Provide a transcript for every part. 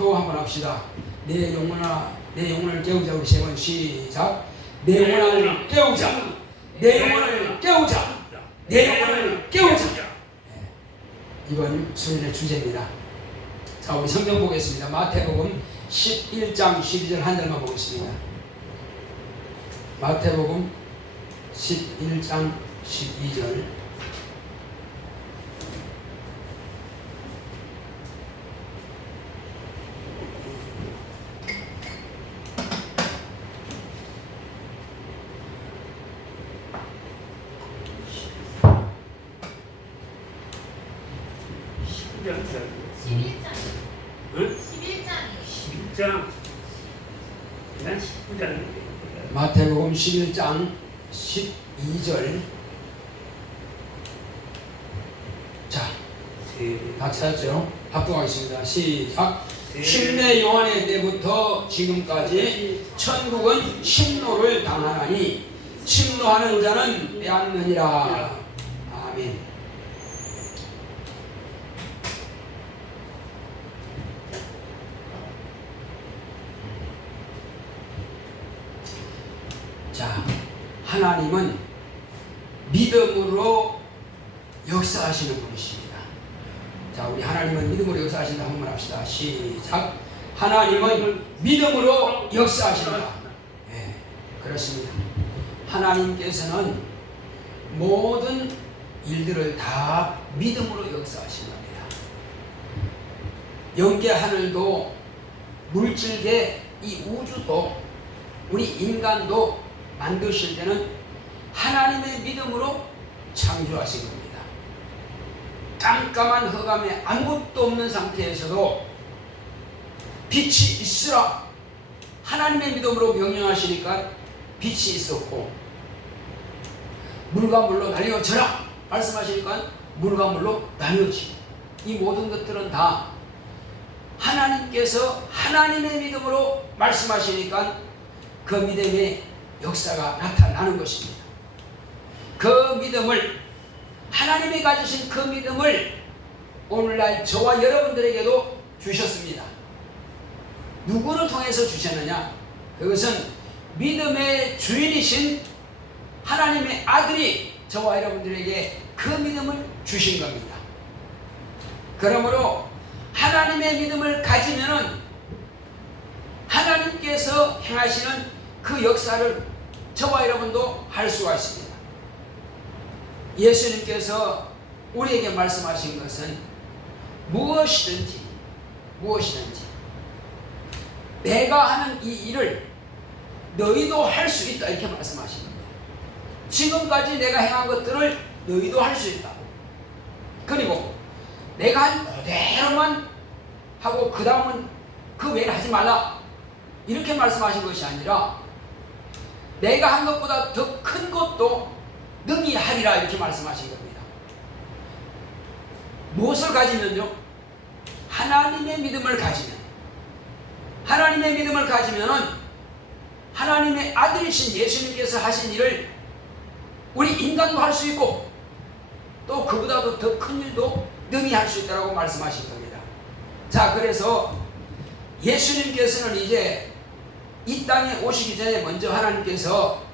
표 한번 합시다. 내 영혼아, 내 영혼을 깨우자. 우리 세 번 시작. 내 영혼을 깨우자. 내 영혼을 깨우자. 내 영혼을 깨우자. 이번 수련의 주제입니다. 자, 우리 성경 보겠습니다. 마태복음 11장 12절 한 절만 보겠습니다. 마태복음 11장 12절. 마태복음 11장 12절. 자, 다 찾았죠? 합독하겠습니다. 시작. 침례 요한의 때부터 지금까지 천국은 침노를 당하나니 침노하는 자는 빼앗느니라. 아멘. 자, 하나님은 믿음으로 역사하시는 분이십니다. 자, 우리 하나님은 믿음으로 역사하신다 한번 합시다. 시작. 하나님은 믿음으로 역사하신다. 네, 그렇습니다. 하나님께서는 모든 일들을 다 믿음으로 역사하신 겁니다. 영계 하늘도 물질계 이 우주도 우리 인간도 만드실 때는 하나님의 믿음으로 창조하신 겁니다. 깜깜한 흑암에 아무것도 없는 상태에서도 빛이 있으라 하나님의 믿음으로 명령하시니까 빛이 있었고, 물과 물로 나뉘어져라 말씀하시니까 물과 물로 나뉘어지고, 이 모든 것들은 다 하나님께서 하나님의 믿음으로 말씀하시니까 그 믿음의 역사가 나타나는 것입니다. 그 믿음을, 하나님이 가지신 그 믿음을 오늘날 저와 여러분들에게도 주셨습니다. 누구를 통해서 주셨느냐? 그것은 믿음의 주인이신 하나님의 아들이 저와 여러분들에게 그 믿음을 주신 겁니다. 그러므로 하나님의 믿음을 가지면은 하나님께서 행하시는 그 역사를 저와 여러분도 할 수가 있습니다. 예수님께서 우리에게 말씀하신 것은 무엇이든지 내가 하는 이 일을 너희도 할 수 있다 이렇게 말씀하신 겁니다. 지금까지 내가 행한 것들을 너희도 할 수 있다. 그리고 내가 한 그대로만 하고 그 다음은 그 외에는 하지 말라 이렇게 말씀하신 것이 아니라 내가 한 것보다 더 큰 것도 능히 하리라 이렇게 말씀하신 겁니다. 무엇을 가지면요? 하나님의 믿음을 가지면, 하나님의 믿음을 가지면은 하나님의 아들이신 예수님께서 하신 일을 우리 인간도 할 수 있고 또 그보다도 더 큰 일도 능히 할 수 있다고 말씀하신 겁니다. 자, 그래서 예수님께서는 이제 이 땅에 오시기 전에 먼저 하나님께서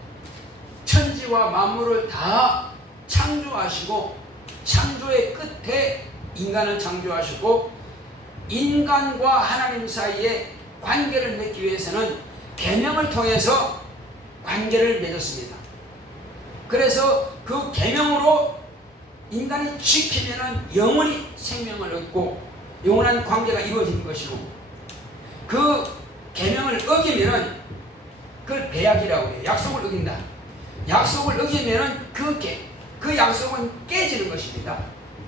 천지와 만물을 다 창조하시고 창조의 끝에 인간을 창조하시고 인간과 하나님 사이에 관계를 맺기 위해서는 계명을 통해서 관계를 맺었습니다. 그래서 그 계명으로 인간이 지키면 영원히 생명을 얻고 영원한 관계가 이루어지는 것이고, 그 계명을 어기면 그걸 배약이라고 해요. 약속을 어긴다. 약속을 어기면 그 약속은 깨지는 것입니다.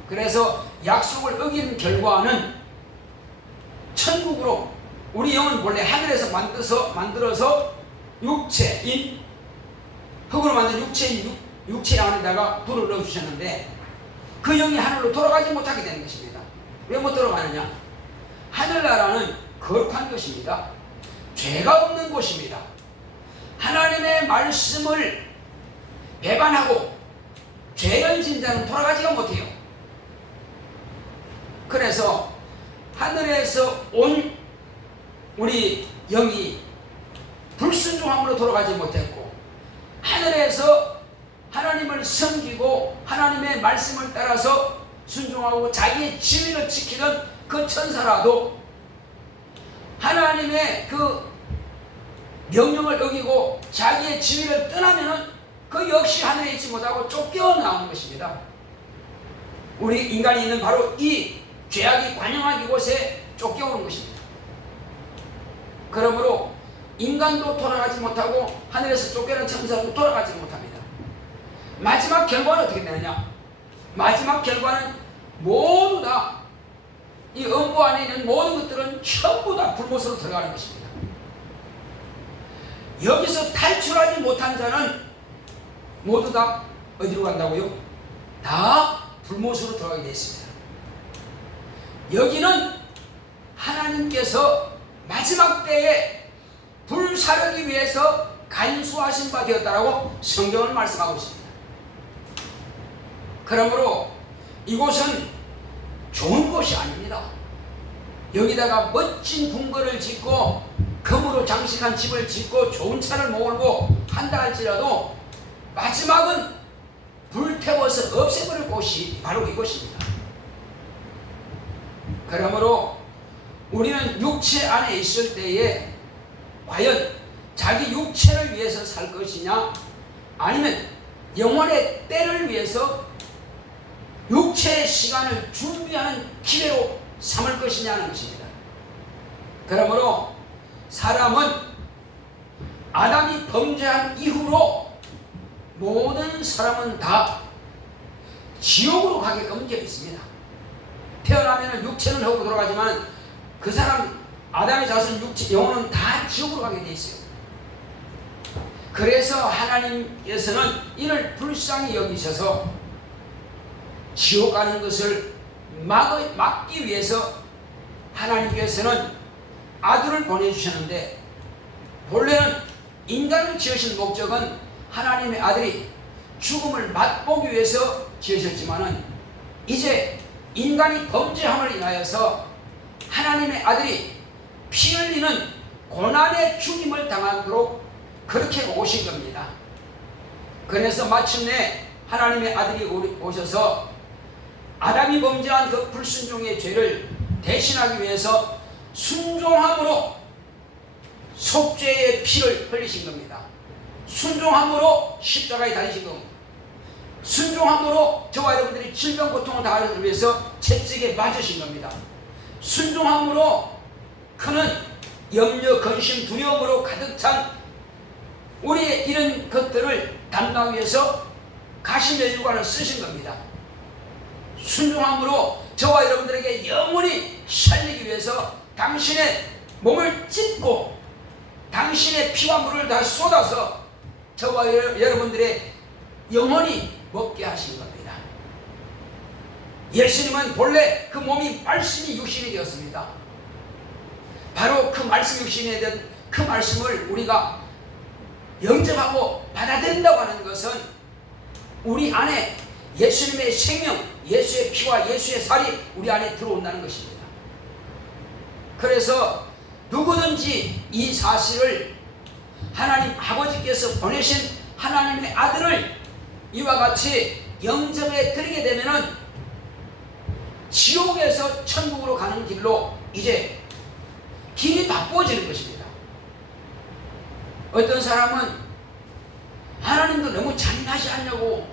그래서 약속을 어긴 결과는 천국으로, 우리 영은 원래 하늘에서 만들어서 육체인, 흙으로 만든 육체 안에다가 불을 넣어주셨는데 그 영이 하늘로 돌아가지 못하게 되는 것입니다. 왜 못 돌아가느냐? 하늘나라는 거룩한 것입니다. 죄가 없는 곳입니다. 하나님의 말씀을 배반하고 죄를 자는 돌아가지가 못해요. 그래서 하늘에서 온 우리 영이 불순종함으로 돌아가지 못했고 하늘에서 하나님을 섬기고 하나님의 말씀을 따라서 순종하고 자기의 지위를 지키던 그 천사라도 하나님의 그 명령을 어기고 자기의 지위를 떠나면은 그 역시 하늘에 있지 못하고 쫓겨 나오는 것입니다. 우리 인간이 있는 바로 이 죄악이 관영한 이곳에 쫓겨오는 것입니다. 그러므로 인간도 돌아가지 못하고 하늘에서 쫓겨난 천사도 돌아가지 못합니다. 마지막 결과는 어떻게 되느냐? 마지막 결과는 모두 다 이 음부 안에 있는 모든 것들은 전부 다 불못으로 들어가는 것입니다. 여기서 탈출하지 못한 자는 모두 다 어디로 간다고요? 다 불못으로 들어가게 되어 있습니다. 여기는 하나님께서 마지막 때에 불사르기 위해서 간수하신 바 되었다라고 성경은 말씀하고 있습니다. 그러므로 이곳은 좋은 곳이 아닙니다. 여기다가 멋진 궁궐을 짓고 금으로 장식한 집을 짓고 좋은 차를 몰고 한다 할지라도 마지막은 불태워서 없애버릴 곳이 바로 이곳입니다. 그러므로 우리는 육체 안에 있을 때에 과연 자기 육체를 위해서 살 것이냐 아니면 영혼의 때를 위해서 육체의 시간을 준비하는 기회로 삼을 것이냐는 것입니다. 그러므로 사람은 아담이 범죄한 이후로 모든 사람은 다 지옥으로 가게끔 되어 있습니다. 태어나면 육체는 하고 돌아가지만 그 사람 아담의 자손 육체 영혼은 다 지옥으로 가게 되어 있어요. 그래서 하나님께서는 이를 불쌍히 여기셔서 지옥 가는 것을 막기 위해서 하나님께서는 아들을 보내주셨는데 본래는 인간을 지으신 목적은 하나님의 아들이 죽음을 맛보기 위해서 지으셨지만은 이제 인간이 범죄함을 인하여서 하나님의 아들이 피 흘리는 고난의 죽임을 당하도록 그렇게 오신 겁니다. 그래서 마침내 하나님의 아들이 오셔서 아담이 범죄한 그 불순종의 죄를 대신하기 위해서 순종함으로 속죄의 피를 흘리신 겁니다. 순종함으로 십자가에 달리신 겁니다. 순종함으로 저와 여러분들이 질병 고통을 당하기 위해서 채찍에 맞으신 겁니다. 순종함으로 그는 염려, 근심, 두려움으로 가득 찬 우리의 이런 것들을 담당하기 위해서 가시면류관을 쓰신 겁니다. 순종함으로 저와 여러분들에게 영원히 살리기 위해서 당신의 몸을 찢고 당신의 피와 물을 다 쏟아서 저와 여러분들의 영원히 먹게 하신 겁니다. 예수님은 본래 그 몸이 말씀이 육신이 되었습니다. 바로 그 말씀 육신이 된 그 말씀을 우리가 영접하고 받아들인다고 하는 것은 우리 안에 예수님의 생명, 예수의 피와 예수의 살이 우리 안에 들어온다는 것입니다. 그래서 누구든지 이 사실을 하나님 아버지께서 보내신 하나님의 아들을 이와 같이 영접해 드리게 되면은 지옥에서 천국으로 가는 길로 이제 길이 바꾸어지는 것입니다. 어떤 사람은 하나님도 너무 잔인하지 않냐고,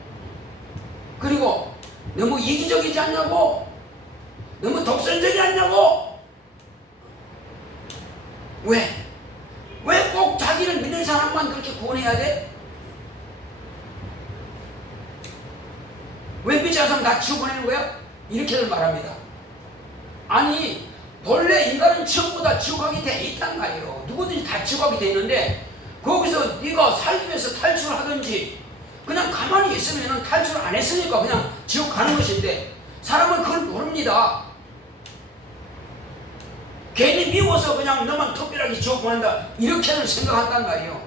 그리고 너무 이기적이지 않냐고, 너무 독선적이지 않냐고. 왜 꼭 자기를 믿는 사람만 그렇게 구원해야 돼? 왜 믿지 않는 사람 다 지옥 보내는 거야? 이렇게들 말합니다. 아니, 본래 인간은 전부 다 지옥 가게 돼 있단 말이에요. 누구든지 다 지옥 가게 돼 있는데 거기서 네가 살기 위해서 탈출을 하든지 그냥 가만히 있으면 탈출을 안 했으니까 그냥 지옥 가는 것인데 사람은 그걸 모릅니다. 괜히 미워서 그냥 너만 특별하게 지옥 보낸다 이렇게는 생각한단 말이에요.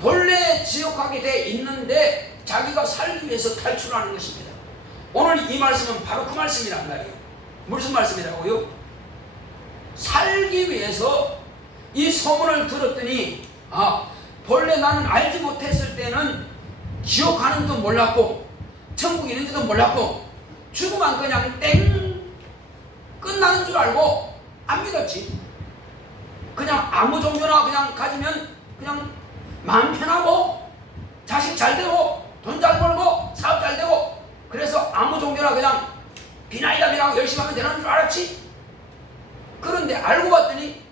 본래 지옥 가게 돼 있는데 자기가 살기 위해서 탈출하는 것입니다. 오늘 이 말씀은 바로 그 말씀이란 말이에요. 무슨 말씀이라고요? 살기 살기 위해서 이 소문을 들었더니 본래 나는 알지 못했을 때는 지옥 가는 줄 몰랐고 천국 있는지도 몰랐고 죽으면 그냥 땡 끝나는 줄 알고 안 믿었지. 그냥 아무 종교나 그냥 가지면 그냥 마음 편하고 자식 잘 되고 돈 잘 벌고 사업 잘 되고 그래서 아무 종교나 그냥 비나이다 비나고 열심히 하면 되는 줄 알았지. 그런데 알고 봤더니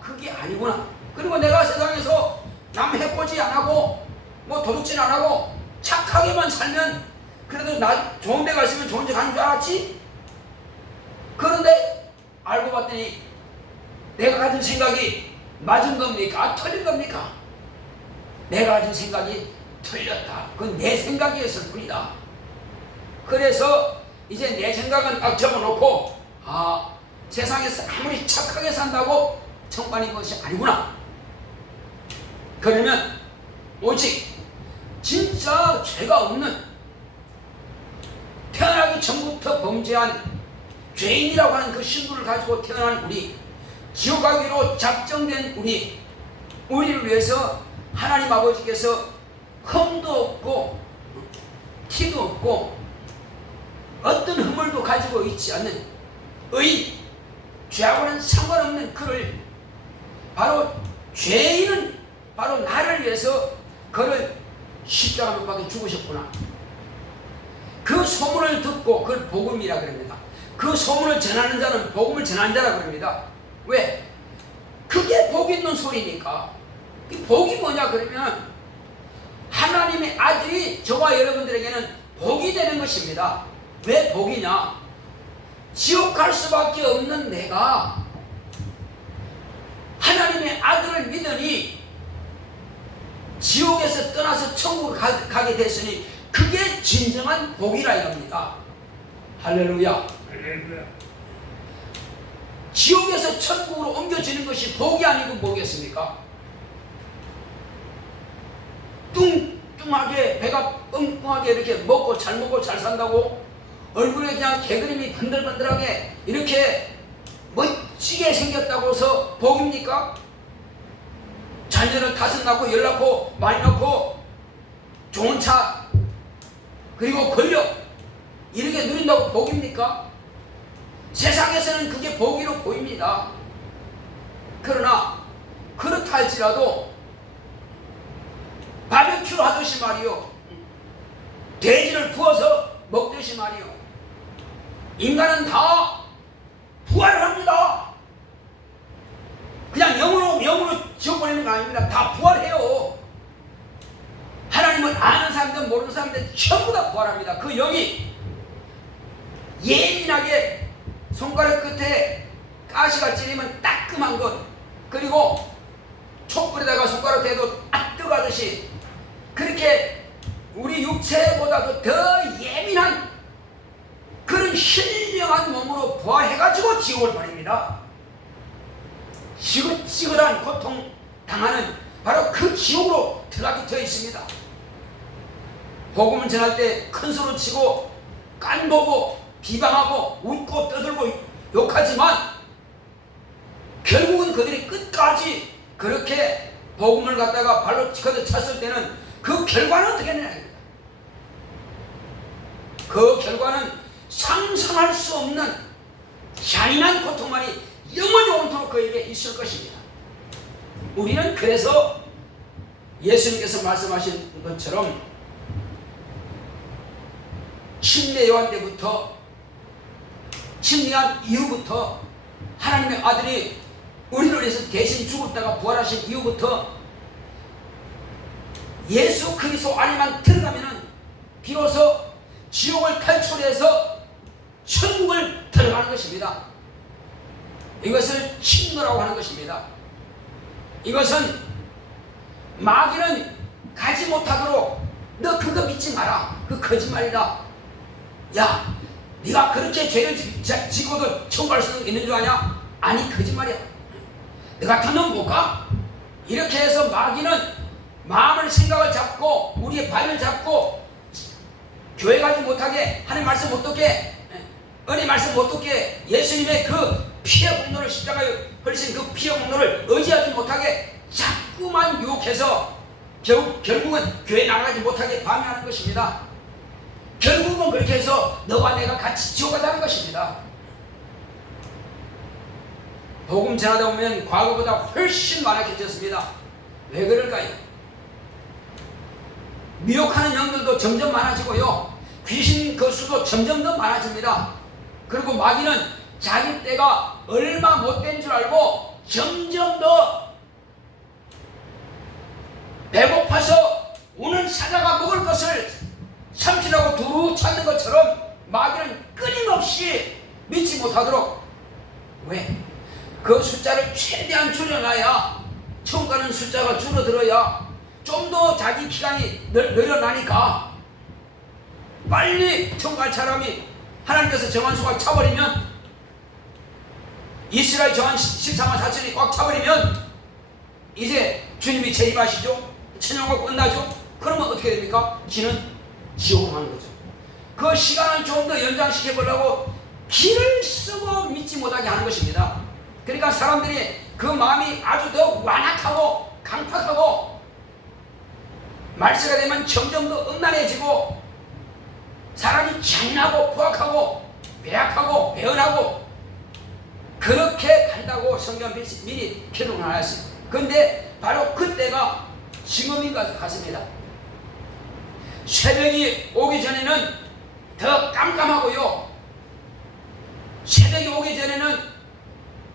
그게 아니구나. 그리고 내가 세상에서 남 해코지 안 하고 뭐 도둑질 안 하고 착하게만 살면 그래도 나 좋은 데 갔으면 좋은 데 가는 줄 알았지. 그런데 알고 봤더니 내가 가진 생각이 맞은 겁니까? 틀린 겁니까? 내가 가진 생각이 틀렸다. 그건 내 생각이었을 뿐이다. 그래서 이제 내 생각은 딱 접어놓고 세상에서 아무리 착하게 산다고 천국하는 것이 아니구나. 그러면 오직 진짜 죄가 없는 태어나기 전부터 범죄한 죄인이라고 하는 그 신분을 가지고 태어난 우리, 지옥 가기로 작정된 우리를 위해서 하나님 아버지께서 흠도 없고 티도 없고 어떤 허물도 가지고 있지 않는 의인, 죄하고는 상관없는 그를 바로 죄인은 바로 나를 위해서 그를 십자가 못 박혀 죽으셨구나. 그 소문을 듣고 그걸 복음이라 그럽니다. 그 소문을 전하는 자는 복음을 전하는 자라 그럽니다. 왜? 그게 복 있는 소리니까. 복이 뭐냐 그러면 하나님의 아들이 저와 여러분들에게는 복이 되는 것입니다. 왜 복이냐? 지옥 갈 수밖에 없는 내가 하나님의 아들을 믿으니 지옥에서 떠나서 천국을 가게 됐으니 그게 진정한 복이라 이겁니다. 할렐루야. 지옥에서 천국으로 옮겨지는 것이 복이 아니고 뭐겠습니까? 뚱뚱하게 배가 뻥뻥하게 이렇게 먹고 잘 산다고 얼굴에 그냥 개그림이 번들번들하게 이렇게 멋지게 생겼다고 해서 복입니까? 자녀를 5 낳고 10 낳고 많이 낳고 좋은 차 그리고 권력 이렇게 누린다고 복입니까? 세상에서는 그게 복이로 보입니다. 그러나 그렇다 할지라도 바베큐를 하듯이 말이요, 돼지를 구워서 먹듯이 말이요, 인간은 다 부활을 합니다. 그냥 영으로 지옥 보내는 거 아닙니다. 다 부활해요. 하나님을 아는 사람들 모르는 사람들 전부 다 부활합니다. 그 영이 예민하게 손가락 끝에 가시가 찔리면 따끔한 것, 그리고 촛불에다가 손가락 대도 뜨거하듯이 그렇게 우리 육체보다도 더 예민한 그런 신령한 몸으로 부활해가지고 지옥을 보냅니다. 지긋지긋한 고통 당하는 바로 그 지옥으로 들어가게 되어 있습니다. 복음을 전할 때 큰 소리 치고 깐보고 비방하고 웃고 떠들고 욕하지만 결국은 그들이 끝까지 그렇게 복음을 갖다가 발로 찼을 때는 그 결과는 어떻게 되냐. 그 결과는 상상할 수 없는 잔인한 고통만이 영원히 온토록 그에게 있을 것입니다. 우리는 그래서 예수님께서 말씀하신 것처럼 침례 요한 때부터 침례한 이후부터 하나님의 아들이 우리를 위해서 대신 죽었다가 부활하신 이후부터 예수 그리스도 안에만 들어가면은 비로소 지옥을 탈출해서 천국을 들어가는 것입니다. 이것을 침노라고 하는 것입니다. 이것은 마귀는 가지 못하도록 너 그거 믿지 마라. 그 거짓말이다. 야, 네가 그렇게 죄를 지고도 천국 갈 수 있는 줄 아냐? 아니, 거짓말이야. 너 같으면 못 가? 이렇게 해서 마귀는 마음을 생각을 잡고 우리의 발을 잡고 교회 가지 못하게, 하나님 말씀 못 듣게, 은혜 말씀 못 듣게, 예수님의 그 피의 공로를 십자가에 흘리신 그 피의 공로를 의지하지 못하게 자꾸만 유혹해서 결국은 교회 나가지 못하게 방해하는 것입니다. 결국은 그렇게 해서 너와 내가 같이 지옥 가자는 것입니다. 복음 전하다 보면 과거보다 훨씬 많아졌습니다. 왜 그럴까요? 미혹하는 영들도 점점 많아지고요, 귀신 그 수도 점점 더 많아집니다. 그리고 마귀는 자기 때가 얼마 못된 줄 알고 점점 더 배고파서 오는 사자가 먹을 것을 삼키려고 두루 찾는 것처럼 마귀는 끊임없이 믿지 못하도록, 왜? 그 숫자를 최대한 줄여놔야 천국 가는 숫자가 줄어들어야 좀 더 자기 기간이 늘어나니까 빨리 천국 갈 사람이 하나님께서 정한 수가 차버리면, 이스라엘 정한 14만 4천이 꽉 차버리면 이제 주님이 재림하시죠. 천년왕국 끝나죠. 그러면 어떻게 됩니까? 지는 지옥으로 가는 거죠. 그 시간을 좀 더 연장시켜보려고 길을 쓰고 믿지 못하게 하는 것입니다. 그러니까 사람들이 그 마음이 아주 더 완악하고 강팍하고, 말세가 되면 점점 더 음란해지고 사람이 잔인하고 포악하고 배악하고 배은하고 그렇게 간다고 성경 미리 기록을 하였어요. 그런데 바로 그때가 지금인 것 같습니다. 새벽이 오기 전에는 더 깜깜하고요, 새벽이 오기 전에는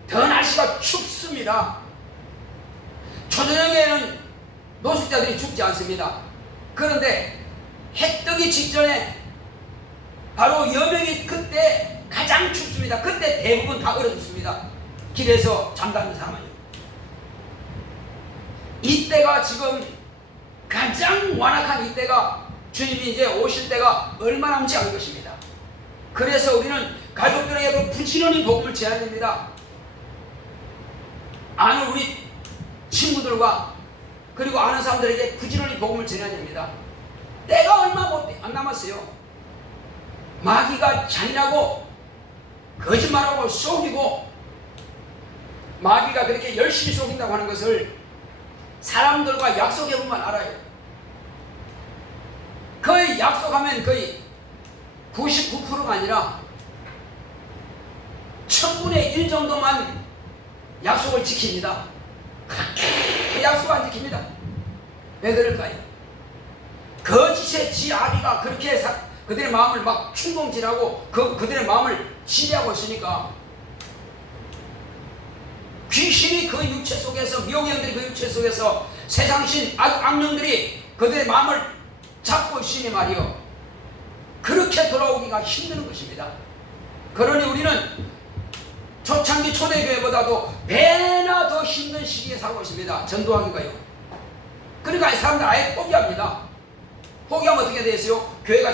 더 날씨가 춥습니다. 초저녁에는 노숙자들이 죽지 않습니다. 그런데 해 뜨기 직전에 바로 여명이 그때 가장 춥습니다. 그때 대부분 다 얼어 죽습니다. 길에서 잠자는 사람은요. 이때가 지금 가장 완악한 이때가, 주님이 이제 오실 때가 얼마 남지 않은 것입니다. 그래서 우리는 가족들에게도 부지런히 복음을 전해야 됩니다. 아는 우리 친구들과 그리고 아는 사람들에게 부지런히 복음을 전해야 됩니다. 때가 얼마 안 남았어요. 마귀가 잔인하고 거짓말하고 속이고, 마귀가 그렇게 열심히 속인다고 하는 것을 사람들과 약속해보면 알아요. 거의 약속하면 거의 99%가 아니라 1000분의 1 정도만 약속을 지킵니다. 그 약속 안 지킵니다. 왜 그럴까요? 거짓의 지아비가 그렇게 그들의 마음을 막 충동질하고 그들의 마음을 지배하고 있으니까, 귀신이 그 육체 속에서, 미혹영들이 그 육체 속에서, 세상신 악령들이 그들의 마음을 잡고 있으니 말이요, 그렇게 돌아오기가 힘든 것입니다. 그러니 우리는 초창기 초대교회보다도 배나 더 힘든 시기에 살고 있습니다. 전도하기가요. 그러니까 사람들 아예 포기합니다. 포기하면 어떻게 되겠어요? 교회가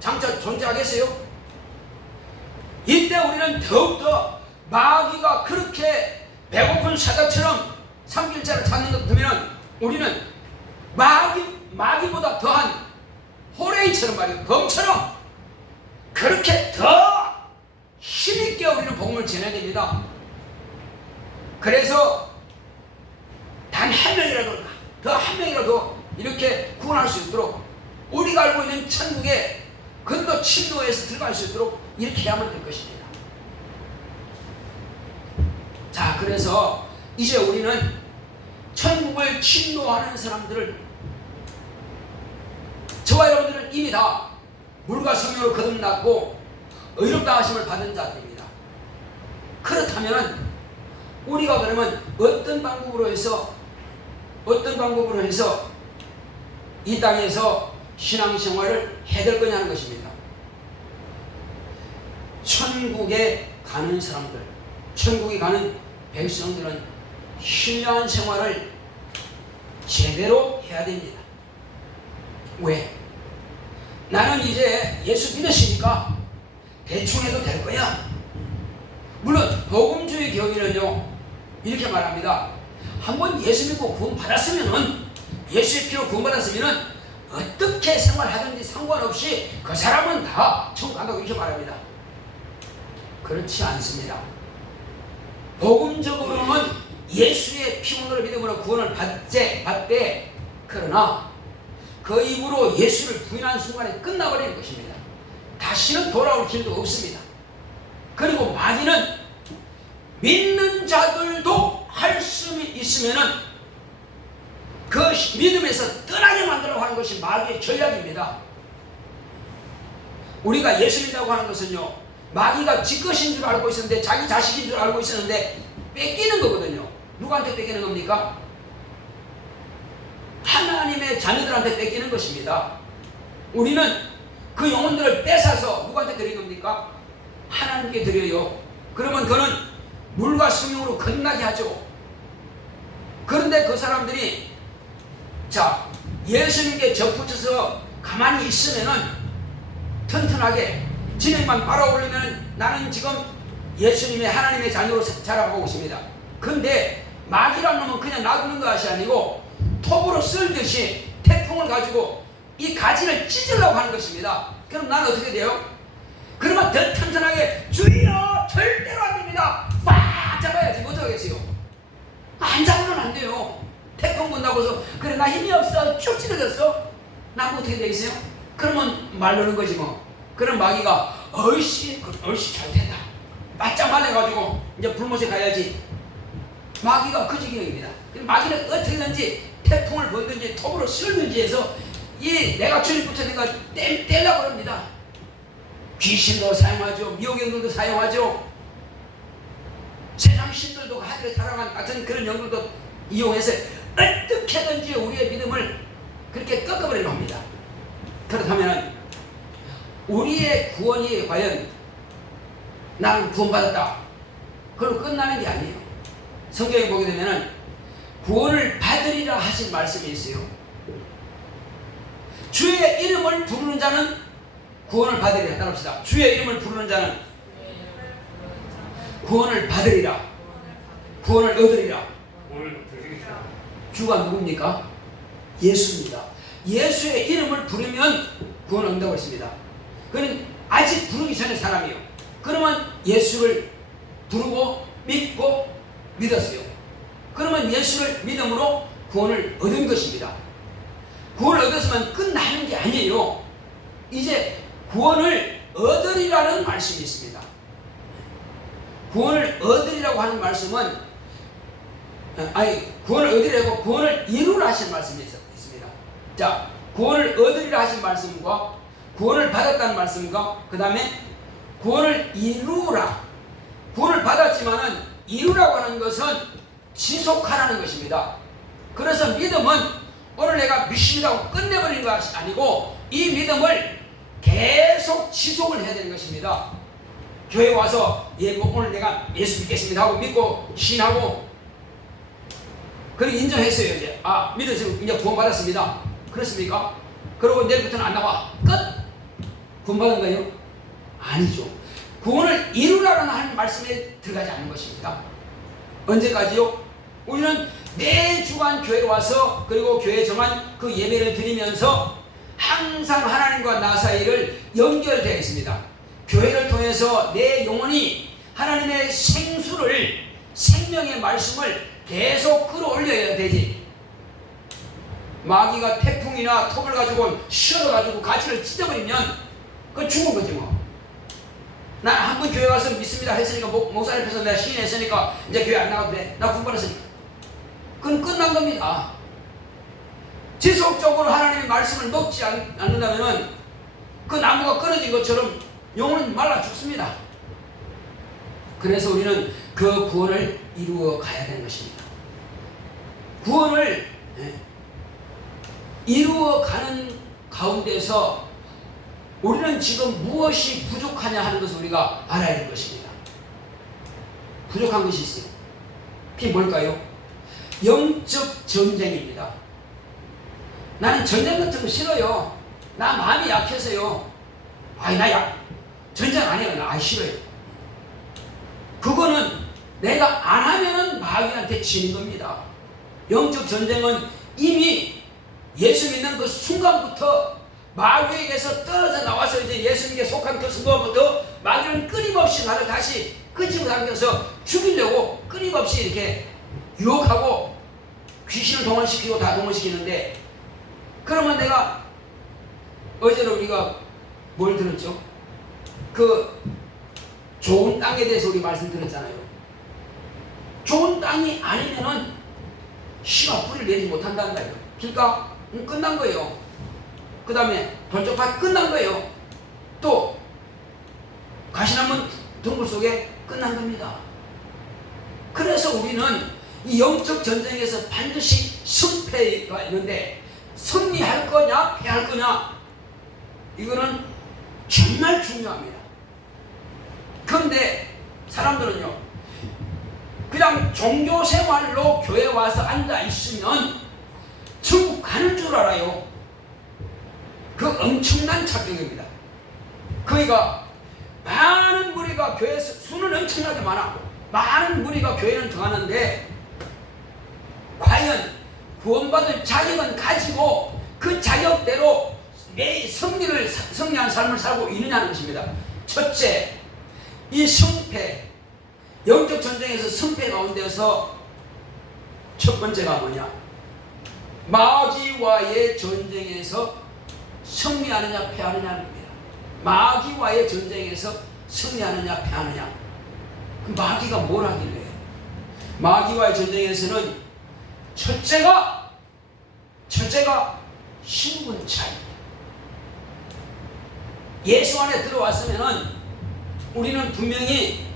장차 존재하겠어요? 이때 우리는 더욱더 마귀가 그렇게 배고픈 사자처럼 삼킬자를 찾는 것 보면, 우리는 마귀보다 더한 호레이처럼 말이에요, 범처럼 그렇게 더 힘있게 우리는 복음을 전해야 됩니다. 그래서 단 한 명이라도, 더 한 명이라도 이렇게 구원할 수 있도록, 우리가 알고 있는 천국에 근도 침노에서 들어갈 수 있도록 이렇게 해야만 될 것입니다. 자, 그래서 이제 우리는 천국을 침노하는 사람들을, 저와 여러분들은 이미 다 물과 성령으로 거듭났고 의롭다 하심을 받은 자들입니다. 그렇다면 우리가 그러면 어떤 방법으로 해서 이 땅에서 신앙생활을 해야 될 거냐는 것입니다. 천국에 가는 사람들, 천국에 가는 백성들은 신령한 생활을 제대로 해야 됩니다. 왜? 나는 이제 예수 믿으시니까 대충 해도 될 거야. 물론 복음주의 교회는요 이렇게 말합니다. 한번 예수 믿고 구원 받았으면은, 예수의 피로 구원 받았으면은 어떻게 생활하든지 상관없이 그 사람은 다 천국 간다고 이렇게 말합니다. 그렇지 않습니다. 복음적으로는 예수의 피문으로 믿음으로 구원을 받되 그러나 그 입으로 예수를 부인한 순간에 끝나버리는 것입니다. 다시는 돌아올 길도 없습니다. 그리고 마귀는 믿는 자들도 할 수 있으면은 그 믿음에서 떠나게 만들려고 하는 것이 마귀의 전략입니다. 우리가 예수 믿다고 하는 것은요, 마귀가 지 것인 줄 알고 있었는데, 자기 자식인 줄 알고 있었는데 뺏기는 거거든요. 누구한테 뺏기는 겁니까? 하나님의 자녀들한테 뺏기는 것입니다. 우리는 그 영혼들을 뺏어서 누구한테 드리는 겁니까? 하나님께 드려요. 그러면 그는 물과 성령으로 거듭나게 하죠. 그런데 그 사람들이 예수님께 접붙여서 가만히 있으면은 튼튼하게 진행만 빨아올리면 나는 지금 예수님의 하나님의 자녀로 자라가고 있습니다. 근데 마귀란 놈은 그냥 놔두는 것이 아니고 톱으로 쓸듯이 태풍을 가지고 이 가지를 찢으려고 하는 것입니다. 그럼 나는 어떻게 돼요? 그러면 더 튼튼하게 주여 절대로 안 됩니다. 꽉 잡아야지. 어떡하겠어요? 안 잡으면 안 돼요. 태풍 분다고서 그래 나 힘이 없어 쭉 찢어졌어? 나 뭐 어떻게 되겠어요? 그러면 말르는 거지 뭐. 그럼 마귀가 얼씨 잘 된다. 바짝 말려가지고 이제 불못에 가야지. 마귀가 그 지경입니다. 마귀는 어떻게든지 태풍을 보이든지 톱으로 쓸든지 해서 내가 주님부터 내가 떼려고 합니다. 귀신도 사용하죠. 미혹영들도 사용하죠. 세상 신들도 하늘에 타락한 같은 그런 영들도 이용해서 어떻게든지 우리의 믿음을 그렇게 꺾어버리려고 합니다. 그렇다면 우리의 구원이 과연 나는 구원받았다 그걸로 끝나는 게 아니에요. 성경에 보게 되면 구원을 받으리라 하신 말씀이 있어요. 주의 이름을 부르는 자는 구원을 받으리라. 따라합시다. 주의 이름을 부르는 자는 구원을 받으리라. 구원을 얻으리라. 주가 누굽니까? 예수입니다. 예수의 이름을 부르면 구원을 얻는다고 했습니다. 그는 아직 부르기 전에 사람이에요. 그러면 예수를 부르고 믿고 믿었어요. 그러면 예수를 믿음으로 구원을 얻은 것입니다. 구원을 얻었으면 끝나는 게 아니에요. 이제 구원을 얻으리라는 말씀이 있습니다. 구원을 얻으리라고 하는 말씀은 구원을 얻으리라고 구원을 이루라 하신 말씀이 있습니다. 자, 구원을 얻으리라 하신 말씀과 구원을 받았다는 말씀과 그 다음에 구원을 이루라. 구원을 받았지만은 이루라고 하는 것은 지속하라는 것입니다. 그래서 믿음은 오늘 내가 믿습니다고 끝내버리는 것이 아니고 이 믿음을 계속 지속을 해야 되는 것입니다. 교회 와서 오늘 내가 예수 믿겠습니다 하고 믿고 신하고 그리고 인정했어요. 이제 믿어서 이제 구원 받았습니다. 그렇습니까? 그리고 내일부터는 안 나와. 끝. 구원 받은 거예요? 아니죠. 구원을 이루라는 하는 말씀에 들어가지 않는 것입니다. 언제까지요? 우리는 매주간 교회에 와서 그리고 교회에 정한 그 예배를 드리면서 항상 하나님과 나 사이를 연결되어 있습니다. 교회를 통해서 내 영혼이 하나님의 생명의 말씀을 계속 끌어올려야 되지. 마귀가 태풍이나 톱을 가지고 씌워가지고 가지를 찢어버리면 그건 죽은 거지 뭐. 나 한 번 교회 가서 믿습니다 했으니까 목사 앞에서 내가 시인했으니까 이제 교회 안 나가도 돼. 나 공부했으니까. 그건 끝난 겁니다. 지속적으로 하나님의 말씀을 먹지 않는다면 그 나무가 끊어진 것처럼 영혼은 말라 죽습니다. 그래서 우리는 그 구원을 이루어 가야 되는 것입니다. 구원을 이루어 가는 가운데서 우리는 지금 무엇이 부족하냐 하는 것을 우리가 알아야 될 것입니다. 부족한 것이 있어요. 그게 뭘까요? 영적 전쟁입니다. 나는 전쟁 같은 거 싫어요. 나 마음이 약해서요. 전쟁 안 해요. 나 싫어요. 그거는 내가 안 하면은 마귀한테 지는 겁니다. 영적 전쟁은 이미 예수 믿는 그 순간부터 마귀에게서 떨어져 나와서 이제 예수님께 속한 그 순간부터 마귀는 끊임없이 나를 다시 끄집어 당겨서 죽이려고 끊임없이 이렇게 유혹하고 귀신을 동원시키고 다 동원시키는데, 그러면 내가 어제는 우리가 뭘 들었죠? 그 좋은 땅에 대해서 우리 말씀드렸잖아요. 좋은 땅이 아니면은 씨가 뿌리를 내지 못한다는 거예요. 그러니까 끝난 거예요. 그 다음에 돌적밭 끝난 거예요. 또 가시나무 덩굴 속에 끝난 겁니다. 그래서 우리는 이 영적 전쟁에서 반드시 승패가 있는데, 승리할 거냐 패할 거냐, 이거는 정말 중요합니다. 그런데 사람들은요, 그냥 종교생활로 교회 와서 앉아 있으면 천국 가는 줄 알아요. 그 엄청난 착각입니다. 그러니까 많은 무리가 교회에서, 수는 엄청나게 많아, 많은 무리가 교회는 들어가는데 과연 구원받을 자격은 가지고 그 자격대로 내 승리한 삶을 살고 있느냐는 것입니다. 첫째, 이 승패, 영적 전쟁에서 승패 가운데서 첫 번째가 뭐냐? 마귀와의 전쟁에서 승리하느냐 패하느냐는 겁니다. 마귀와의 전쟁에서 승리하느냐 패하느냐. 그 마귀가 뭘 하길래? 마귀와의 전쟁에서는 첫째가 신분 차이. 예수 안에 들어왔으면은 우리는 분명히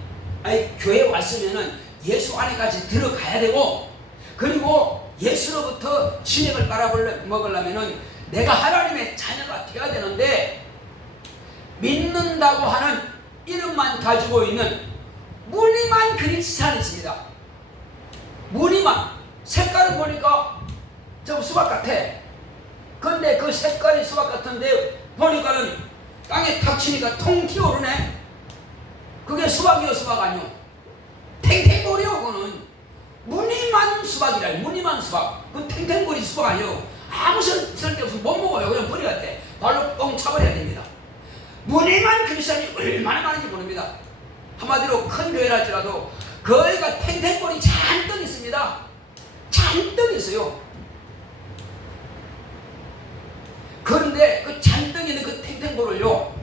교회에 왔으면은 예수 안에까지 들어가야 되고, 그리고 예수로부터 진액을 빨아먹으려면은 내가 하나님의 자녀가 되어야 되는데, 믿는다고 하는 이름만 가지고 있는 무늬만 그리스도인이 있습니다. 무늬만. 색깔을 보니까 저 수박 같아. 근데 그 색깔이 수박 같은데 보니까는 땅에 탁 치니까 통 튀어오르네. 그게 수박이요 수박 아니요? 탱탱볼이요. 그거는 무늬만 수박이라. 무늬만 수박. 그건 탱탱볼이 수박 아니요. 아무 쓸데없어. 못 먹어요. 그냥 버려야 돼. 발로 뻥 차버려야 됩니다. 무늬만 그리스도인이 얼마나 많은지 모릅니다. 한마디로 큰 교회랄지라도 거기가 탱탱볼이 잔뜩 있습니다. 잔뜩 있어요. 그런데 그 잔뜩 있는 그 탱탱볼을요,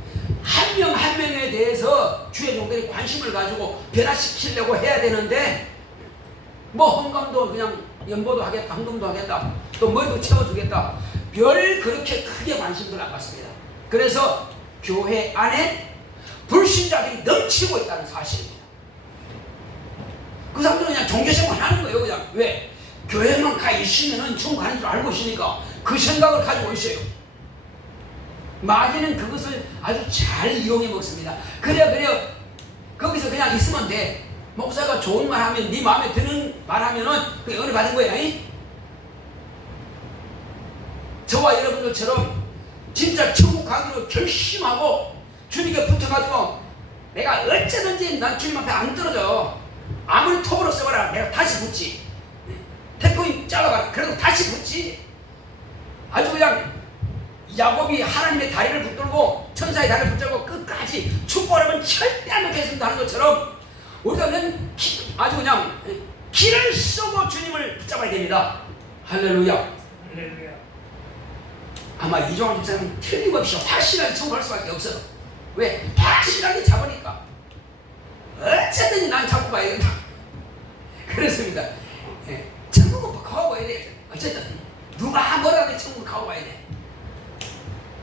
한 명 한 명에 대해서 주의 종들이 관심을 가지고 변화시키려고 해야 되는데, 뭐 헌금도 그냥 연보도 하겠다, 헌금도 하겠다, 또 머리도 채워주겠다, 별 그렇게 크게 관심들 안 받습니다. 그래서 교회 안에 불신자들이 넘치고 있다는 사실입니다. 그 사람들은 그냥 종교생활 하는 거예요. 그냥 왜? 교회만 가 있으면은 천국 가는 줄 알고 있으니까 그 생각을 가지고 있어요. 마귀는 그것을 아주 잘 이용해 먹습니다. 그래 거기서 그냥 있으면 돼. 목사가 좋은 말 하면, 네 마음에 드는 말 하면은 그게 은혜 받은 거야. 저와 여러분들처럼 진짜 천국 가기로 결심하고 주님께 붙어가지고 내가 어쩌든지 난 주님 앞에 안 떨어져. 아무리 톱으로 써봐라. 내가 다시 붙지. 태풍이 잘라봐라. 그래도 다시 붙지. 아주 그냥 야곱이 하나님의 다리를 붙들고 천사의 다리를 붙들고 끝까지 축복하면 절대 안 놓겠습니다 하는 것처럼, 우리는 아주 그냥 길을 쏘고 주님을 붙잡아야 됩니다. 할렐루야. 할렐루야. 아마 이종환 집사님은 틀림없이 확실하게 청구할 수밖에 없어. 왜? 확실하게 잡으니까. 어쨌든 난 잡고 가야 된다. 그렇습니다. 천국은 가고 가야 돼. 어쨌든 누가 뭐라 하든 천국 가고 가야 돼.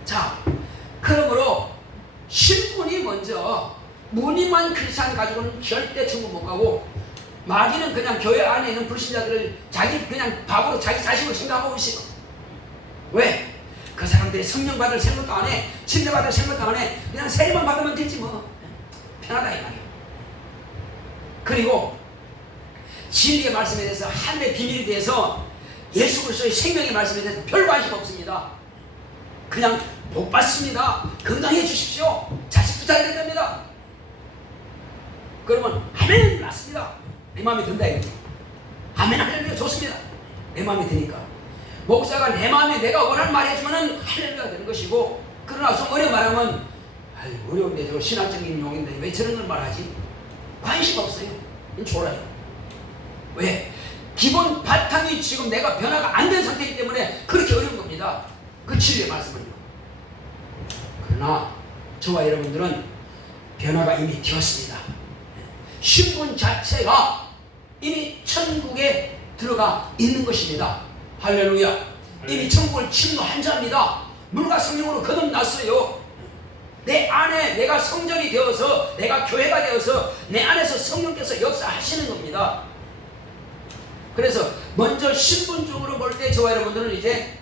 자, 그러므로 신분이 먼저, 무늬만 크리스찬 가지고는 절대 천국 못 가고, 마귀는 그냥 교회 안에 있는 불신자들을 자기 그냥 바보로 자기 자식으로 생각하고 있어요. 왜? 그 사람들이 성령 받을 생각도 안 해, 침례 받을 생각도 안 해. 그냥 세례만 받으면 되지 뭐. 편하다 이 말이에요. 그리고 진리의 말씀에 대해서, 하늘의 비밀에 대해서, 예수 그리스도의 생명의 말씀에 대해서 별 관심 없습니다. 그냥 복 받습니다. 건강해 주십시오. 자식도 잘 된답니다. 그러면 아멘 맞습니다. 내 마음에 든다 이거죠. 아멘 할렐루야 좋습니다. 내 마음에 드니까. 목사가 내 마음에 내가 원하는 말 해주면은 할렐루야 되는 것이고, 그러나 좀 어려운 말하면 어려운데 저거 신학적인 용인데 왜 저런 걸 말하지? 관심 없어요. 졸아요. 왜? 기본 바탕이 지금 내가 변화가 안 된 상태이기 때문에 그렇게 어려운 겁니다. 그 진리의 말씀은요. 그러나 저와 여러분들은 변화가 이미 되었습니다. 신분 자체가 이미 천국에 들어가 있는 것입니다. 할렐루야. 이미 천국을 침노한 자입니다. 물과 성령으로 거듭났어요. 내 안에 내가 성전이 되어서, 내가 교회가 되어서 내 안에서 성령께서 역사하시는 겁니다. 그래서 먼저 신분적으로 볼 때 저와 여러분들은 이제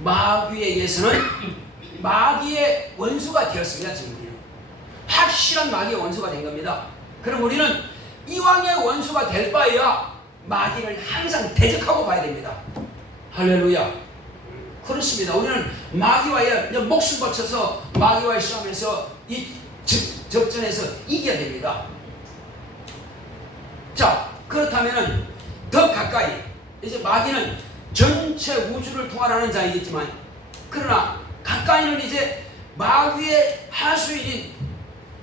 마귀에게서는 마귀의 원수가 되었습니다. 지금 우리는 확실한 마귀의 원수가 된 겁니다. 그럼 우리는 이왕의 원수가 될 바에야 마귀를 항상 대적하고 봐야 됩니다. 할렐루야. 그렇습니다. 우리는 마귀와의 목숨 바쳐서 마귀와의 싸움에서 이 접전에서 이겨야 됩니다. 자, 그렇다면은 더 가까이, 이제 마귀는 전체 우주를 통할하는 자이겠지만, 그러나 가까이는 이제 마귀의 하수인인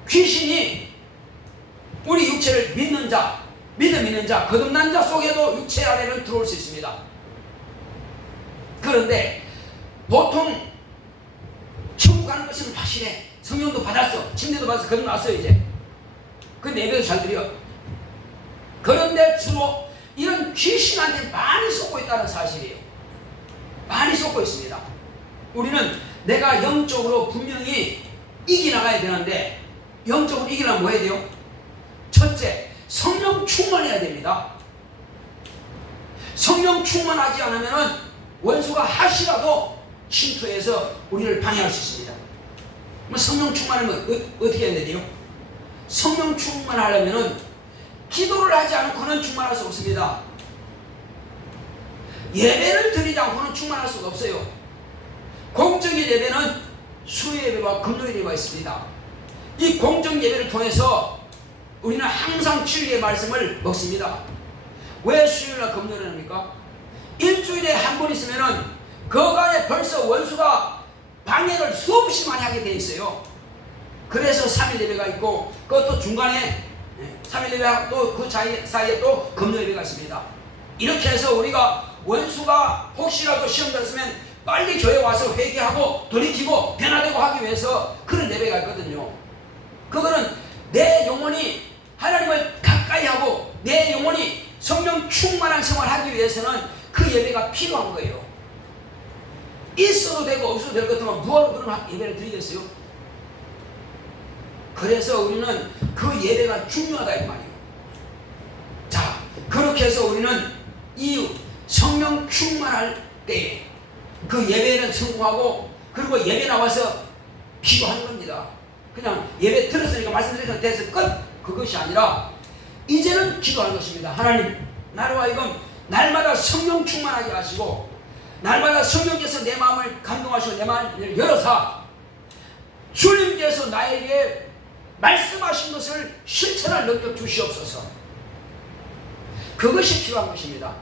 귀신이 우리 육체를 믿는 자, 믿는 자, 거듭난 자 속에도 육체 안에는 들어올 수 있습니다. 그런데 보통 천국 가는 것은 확실해. 성령도 받았어, 침례도 받아서 거듭났어요. 이제 그 예배도 잘 드려. 그런데 주로 이런 귀신한테 많이 속고 있다는 사실이에요. 많이 속고 있습니다. 우리는 내가 영적으로 분명히 이겨나가야 되는데, 영적으로 이기려면 뭐 해야 돼요? 첫째, 성령 충만해야 됩니다. 성령 충만하지 않으면 원수가 하시라도 침투해서 우리를 방해할 수 있습니다. 성령 충만하면 어떻게 해야 돼요? 성령 충만하려면 기도를 하지 않고는 충만할 수 없습니다. 예배를 드리지 않고는 충만할 수가 없어요. 공적인 예배는 수요 예배와 금요 예배가 있습니다. 이 공적 예배를 통해서 우리는 항상 진리의 말씀을 먹습니다. 왜 수요일날 금요일을 합니까? 일주일에 한 번 있으면은 그간에 벌써 원수가 방해를 수없이 많이 하게 돼 있어요. 그래서 3일 예배가 있고, 그것도 중간에 3일 예배하고 또 그 사이에 또 금요 예배가 있습니다. 이렇게 해서 우리가 원수가 혹시라도 시험 들었으면 빨리 교회 와서 회개하고 돌이키고 변화되고 하기 위해서 그런 예배가 있거든요. 그거는 내 영혼이 하나님을 가까이 하고 내 영혼이 성령 충만한 생활을 하기 위해서는 그 예배가 필요한 거예요. 있어도 되고 없어도 될 것 같으면 뭐하러 그런 예배를 드리겠어요? 그래서 우리는 그 예배가 중요하다 이 말이에요. 자, 그렇게 해서 우리는 이 성령 충만할 때 그 예배는 성공하고, 그리고 예배 나와서 기도하는 겁니다. 그냥 예배 들었으니까 말씀드리니까 돼서 끝! 그것이 아니라 이제는 기도하는 것입니다. 하나님, 나로 하여금 날마다 성령 충만하게 하시고, 날마다 성령께서 내 마음을 감동하시고 내 마음을 열어서 주님께서 나에게 말씀하신 것을 실천할 능력 주시옵소서. 그것이 필요한 것입니다.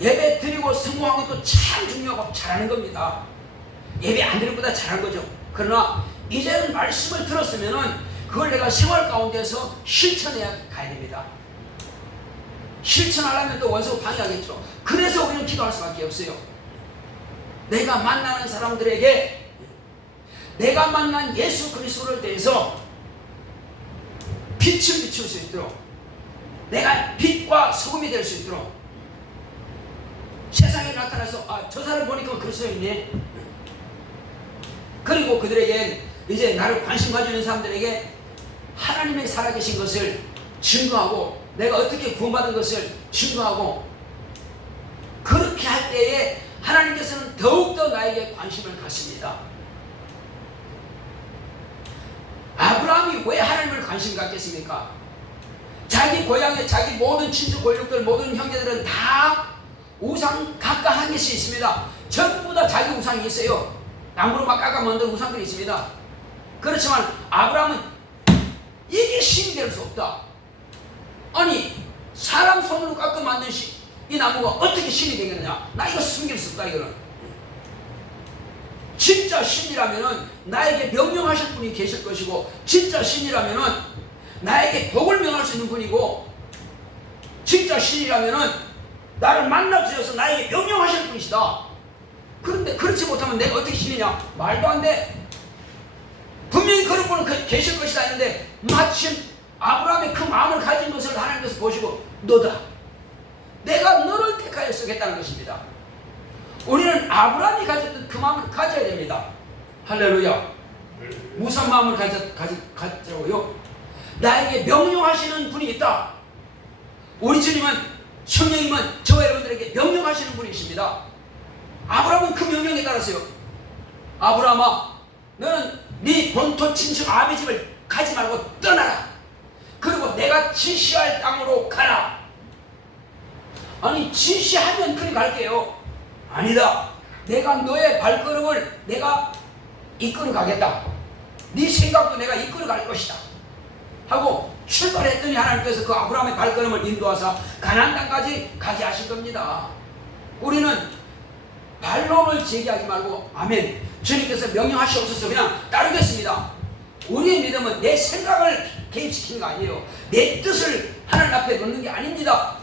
예배 드리고 성공한 것도 참 중요하고 잘하는 겁니다. 예배 안 드리는 것보다 잘한 거죠. 그러나 이제는 말씀을 들었으면은 그걸 내가 생활 가운데서 실천해야 가야 됩니다. 실천하려면 또 원수가 방해하겠죠. 그래서 우리는 기도할 수밖에 없어요. 내가 만나는 사람들에게 내가 만난 예수 그리스도를 대해서 빛을 비출 수 있도록, 내가 빛과 소금이 될 수 있도록, 세상에 나타나서 저 사람 보니까 그리스도인이네. 그리고 그들에게 이제 나를 관심 가지는 사람들에게 하나님의 살아계신 것을 증거하고, 내가 어떻게 구원받은 것을 증거하고, 그렇게 할 때에 하나님께서는 더욱더 나에게 관심을 갖습니다. 아브라함이 왜 하나님을 관심 갖겠습니까? 자기 고향에 자기 모든 친족 권력들, 모든 형제들은 다 우상 각각 한 개씩 있습니다. 전부 다 자기 우상이 있어요. 나무로 막 깎아 만든 우상들이 있습니다. 그렇지만 아브라함은 이게 신이 될 수 없다. 아니, 사람 손으로 깎아 만든 이 나무가 어떻게 신이 되겠느냐? 나 이거 숨길 수 없다. 이거는 진짜 신이라면은 나에게 명령하실 분이 계실 것이고, 진짜 신이라면은 나에게 복을 명할 수 있는 분이고, 진짜 신이라면은 나를 만나 주셔서 나에게 명령하실 분이시다. 그런데 그렇지 못하면 내가 어떻게 신이냐? 말도 안 돼. 분명히 그런 분은 계실 것이다 했는데 마침 아브라함의 그 마음을 가진 것을 하나님께서 보시고 너다. 내가 너를 택하여 쓰겠다는 것입니다. 우리는 아브라함이 가졌던 그 마음을 가져야 됩니다. 할렐루야. 무슨 마음을 가져오요? 나에게 명령하시는 분이 있다. 우리 주님은, 성령님은 저와 여러분들에게 명령하시는 분이십니다. 아브라함은 그 명령에 따랐어요. 아브라함아, 너는 네 본토 친척 아비 집을 가지 말고 떠나라. 그리고 내가 지시할 땅으로 가라. 아니, 지시하면 그리 갈게요. 아니다. 내가 너의 발걸음을 내가 이끌어 가겠다. 네 생각도 내가 이끌어 갈 것이다 하고 출발했더니 하나님께서 그 아브라함의 발걸음을 인도하사 가나안 땅까지 가게 하실 겁니다. 우리는 반론을 제기하지 말고 아멘, 주님께서 명령하시옵소서 그냥 따르겠습니다. 우리의 믿음은 내 생각을 개입시키는 거 아니에요. 내 뜻을 하나님 앞에 놓는 게 아닙니다.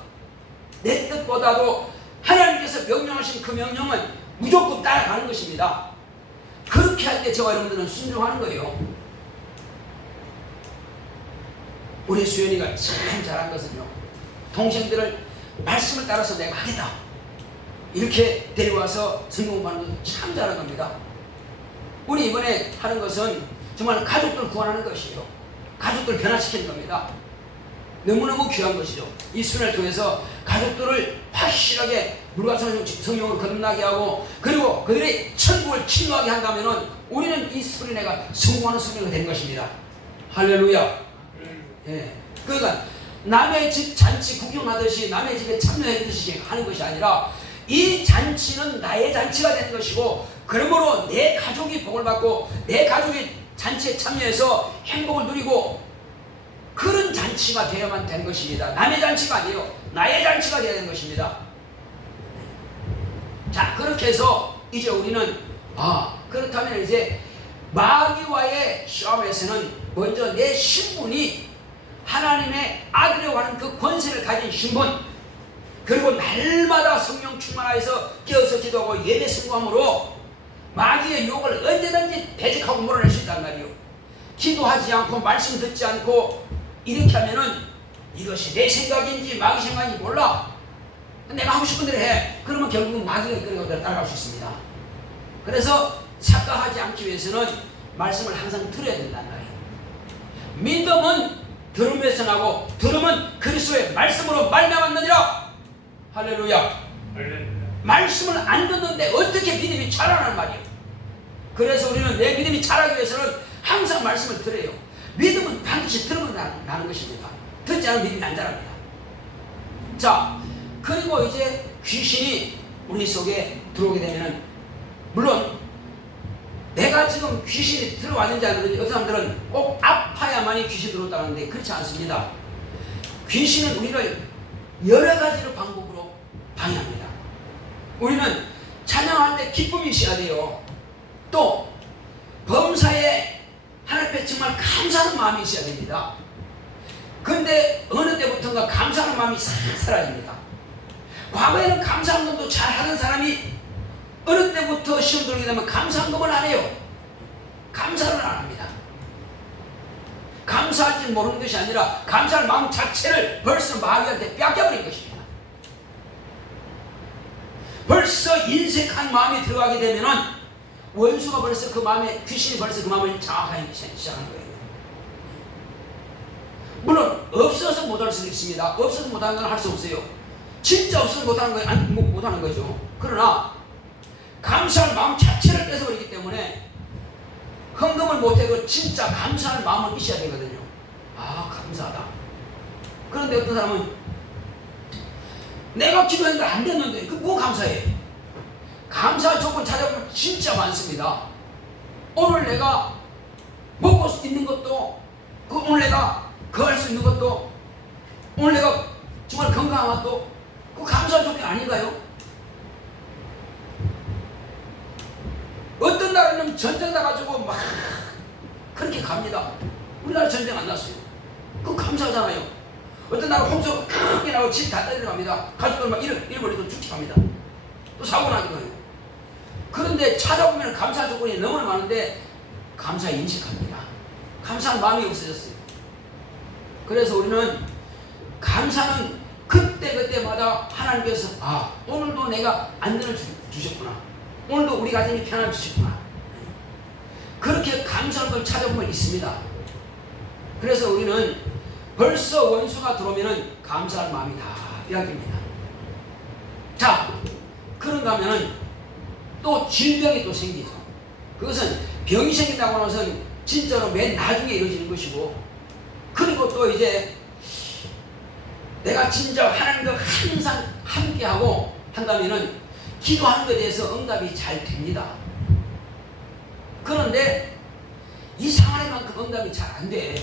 내 뜻보다도 하나님께서 명령하신 그 명령은 무조건 따라가는 것입니다. 그렇게 할 때 저와 여러분들은 순종하는 거예요. 우리 수연이가 참 잘한 것은요, 동생들을 말씀을 따라서 내가 하겠다 이렇게 데려와서 성공하는 건 참 잘한 겁니다. 우리 이번에 하는 것은 정말 가족들 구원하는 것이에요. 가족들 변화시키는 겁니다. 너무너무 귀한 것이죠. 이 수련을 통해서 가족들을 확실하게 물과 성령으로 거듭나게 하고, 그리고 그들의 천국을 침노하게 한다면 우리는 이 수련회가 성공하는 수련회가 되는 것입니다. 할렐루야. 예. 그러니까 남의 집 잔치 구경하듯이 남의 집에 참여하듯이 하는 것이 아니라 이 잔치는 나의 잔치가 되는 것이고, 그러므로 내 가족이 복을 받고 내 가족이 잔치에 참여해서 행복을 누리고 그런 잔치가 되어야만 되는 것입니다. 남의 잔치가 아니에요. 나의 잔치가 되어야 되는 것입니다. 자, 그렇게 해서 이제 우리는 그렇다면 이제 마귀와의 싸움에서는 먼저 내 신분이 하나님의 아들이라고 하는 그 권세를 가진 신분, 그리고 날마다 성령 충만하여서 깨어서 기도하고 예배 승부함으로 마귀의 유혹을 언제든지 배직하고 몰아낼 수 있단 말이에요. 기도하지 않고 말씀 듣지 않고 이렇게 하면은 이것이 내 생각인지 마귀 생각인지 몰라. 내가 하고 싶은 대로 해. 그러면 결국은 마귀가 이끌고 따라갈 수 있습니다. 그래서 착각하지 않기 위해서는 말씀을 항상 들어야 된단 말이에요. 믿음은 들음에서 나고 들음은 그리스도의 말씀으로 말미암았느니라. 할렐루야. 말씀을 안 듣는데 어떻게 믿음이 자라는 말이에요. 그래서 우리는 내 믿음이 자라기 위해서는 항상 말씀을 들어요. 믿음은 반드시 들으면 나는 것입니다. 듣지 않으면 믿음이 안 자랍니다. 자, 그리고 이제 귀신이 우리 속에 들어오게 되면은, 물론 내가 지금 귀신이 들어왔는지 안 들어왔는지 어떤 사람들은 꼭 아파야만이 귀신이 들어왔다고 하는데 그렇지 않습니다. 귀신은 우리를 여러 가지로 방법으로 방해합니다. 우리는 찬양할 때 기쁨이 있어야 돼요. 또 범사에 하나님 앞에 정말 감사하는 마음이 있어야 됩니다. 그런데 어느 때부터인가 감사하는 마음이 싹 사라집니다. 과거에는 감사한 것도 잘하는 사람이 어느 때부터 시험 들게 되면 감사한 것만 안 해요. 감사를 안 합니다. 감사할 줄 모르는 것이 아니라 감사할 마음 자체를 벌써 마귀한테 뺏겨버린 것입니다. 벌써 인색한 마음이 들어가게 되면은 원수가 벌써 그 마음에, 귀신이 벌써 그 마음을 장악하기 시작하는 거예요. 물론 없어서 못할 수도 있습니다. 없어서 못하는 건 할 수 없어요. 진짜 없어서 못하는 거예요. 못하는 거죠. 그러나 감사할 마음 자체를 뺏어버리기 때문에 헌금을 못해도 진짜 감사할 마음을 있어야 되거든요. 감사하다. 그런데 어떤 사람은 내가 기도했는데 안 됐는데 그 뭐 감사해? 감사 조건 찾아보면 진짜 많습니다. 오늘 내가 먹고 있는 것도, 오늘 내가 거할 수 있는 것도, 오늘 내가 정말 건강한 것도 그 감사 조건이 아닌가요? 어떤 날에는 전쟁 나가지고 막 그렇게 갑니다. 우리나라 전쟁 안 났어요. 그거 감사하잖아요. 어떤 날은 홍수가 크게 나고 집 다 떠내려갑니다. 가족들 막 잃어버리고 죽게 합니다. 또 사고 나기도 해요. 그런데 찾아보면 감사 조건이 너무나 많은데 감사 인식합니다. 감사한 마음이 없어졌어요. 그래서 우리는 감사는 그때그때마다 하나님께서 오늘도 내가 안전을 주셨구나. 오늘도 우리 가정이 평안을 주셨구나. 그렇게 감사한 걸 찾아보면 있습니다. 그래서 우리는 벌써 원수가 들어오면 감사할 마음이 다 빼앗깁니다. 자, 그런가 하면은 또 질병이 또 생기죠. 그것은 병이 생긴다고 하는 것은 진짜로 맨 나중에 이루어지는 것이고, 그리고 또 이제 내가 진짜 하나님과 항상 함께하고 한다면은 기도하는 것에 대해서 응답이 잘 됩니다. 그런데 이상한 만큼 응답이 잘 안 돼.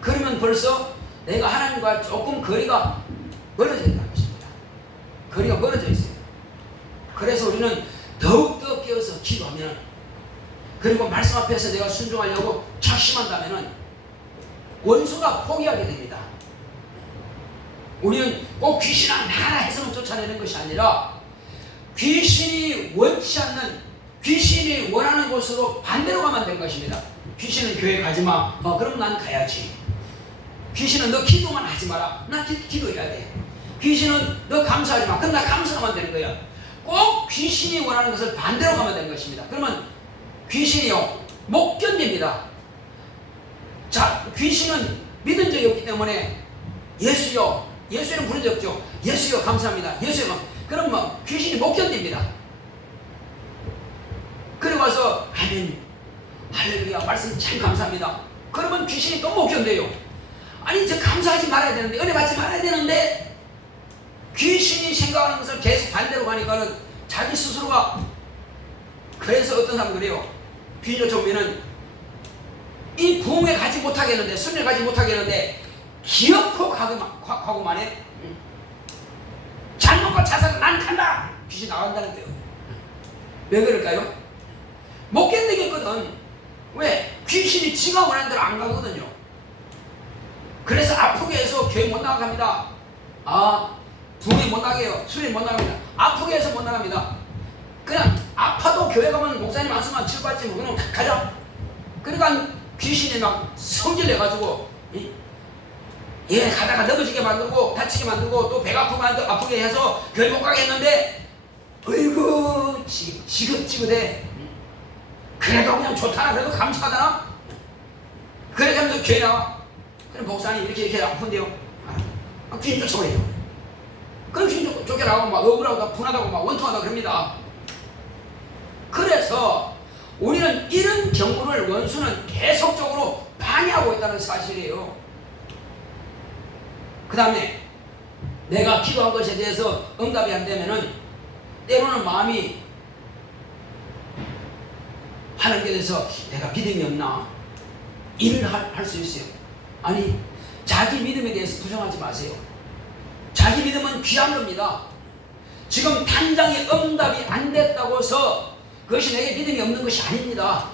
그러면 벌써 내가 하나님과 조금 거리가 멀어져 있다는 것입니다. 거리가 멀어져 있어요. 그래서 우리는 더욱더 깨어서 기도하면, 그리고 말씀 앞에서 내가 순종하려고 작심한다면 원수가 포기하게 됩니다. 우리는 꼭 귀신아 나라 해서만 쫓아내는 것이 아니라 귀신이 원치 않는, 귀신이 원하는 곳으로 반대로 가면 되는 것입니다. 귀신은 교회 가지마. 그럼 난 가야지. 귀신은 너 기도만 하지 마라. 나 기도해야 돼. 귀신은 너 감사하지 마. 그럼 나 감사하면 되는 거야. 꼭 귀신이 원하는 것을 반대로 가면 되는 것입니다. 그러면 귀신이요 못 견딥니다. 자, 귀신은 믿은 적이 없기 때문에 예수요, 예수는 부른 적 없죠. 예수요 감사합니다. 예수요. 그럼 뭐 귀신이 못 견딥니다. 그리고 와서 아멘 할렐루야 말씀 참 감사합니다. 그러면 귀신이 또 못 견뎌요. 아니 저 감사하지 말아야 되는데, 은혜 받지 말아야 되는데, 귀신이 생각하는 것을 계속 반대로 가니까는 자기 스스로가, 그래서 어떤 사람은 그래요. 귀신을 쫓으면은 이 부흥에 가지 못하겠는데, 승리에 가지 못하겠는데 기어코 가고만 해. 잘못과 자살은 난 간다. 귀신 나간다는 거예요. 왜 그럴까요? 못 견디겠거든. 왜? 귀신이 지가 원하는 대로 안 가거든요. 그래서 아프게 해서 교회 못 나갑니다. 부흥에 못 나가요. 수련회 못 나갑니다. 아프게 해서 못 나갑니다. 그냥 아파도 교회 가면 목사님 말씀만 치료받지 뭐 그냥 가자. 그러니까 귀신이 막 성질 내가지고 가다가 넘어지게 만들고 다치게 만들고 또 배가 아프게 해서 교회 못 가게 했는데, 어이구 지긋지긋해. 그래도 그냥 좋다나, 그래도 감사하다나. 그래 하면서 교회 나와. 그럼 목사님 이렇게 아픈데요. 귀신 쫓아버려요. 그럼 귀신 쫓겨나고 막 억울하고 분하다고 막 원통하다 그럽니다. 그래서 우리는 이런 경우를 원수는 계속적으로 방해하고 있다는 사실이에요. 그 다음에 내가 기도한 것에 대해서 응답이 안 되면은 때로는 마음이 하나님께 대해서 내가 믿음이 없나, 일을 할 수 있어요. 아니, 자기 믿음에 대해서 부정하지 마세요. 자기 믿음은 귀한 겁니다. 지금 당장에 응답이 안 됐다고 해서 그것이 내게 믿음이 없는 것이 아닙니다.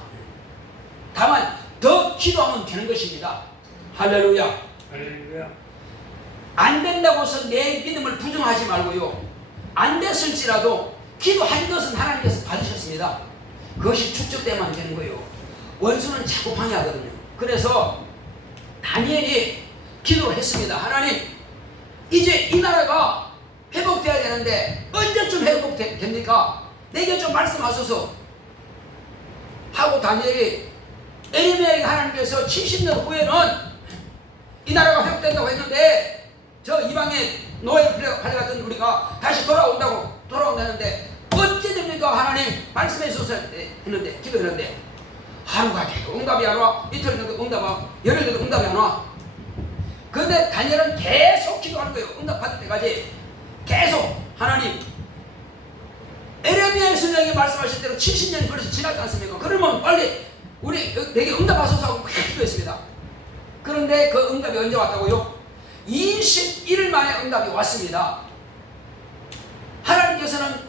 다만 더 기도하면 되는 것입니다. 할렐루야. 할렐루야. 안 된다고 해서 내 믿음을 부정하지 말고요. 안 됐을지라도 기도한 것은 하나님께서 받으셨습니다. 그것이 축적되면 되는 거예요. 원수는 자꾸 방해하거든요. 그래서 다니엘이 기도를 했습니다. 하나님, 이제 이 나라가 회복되어야 되는데 언제쯤 회복됩니까? 내게 좀 말씀하소서 하고 다니엘이 에레미야에게 하나님께서 70년 후에는 이 나라가 회복된다고 했는데 저 이방에 노예 팔려갔던 우리가 다시 돌아온다는데 어찌 됩니까? 하나님 말씀해 주소서 했는데, 기도했는데 하루가 돼도 응답이 안 와. 이틀 돼도 응답 안 와. 열흘 돼도 응답이 안 와. 그런데 다니엘은 계속 기도하는 거예요. 응답 받을 때까지 계속. 하나님, 에레미야 선생님이 말씀하신 대로 70년이 벌써 지났지 않습니까? 그러면 빨리 내게 응답하소서 하고 막 기도했습니다. 그런데 그 응답이 언제 왔다고요? 21일 만에 응답이 왔습니다. 하나님께서는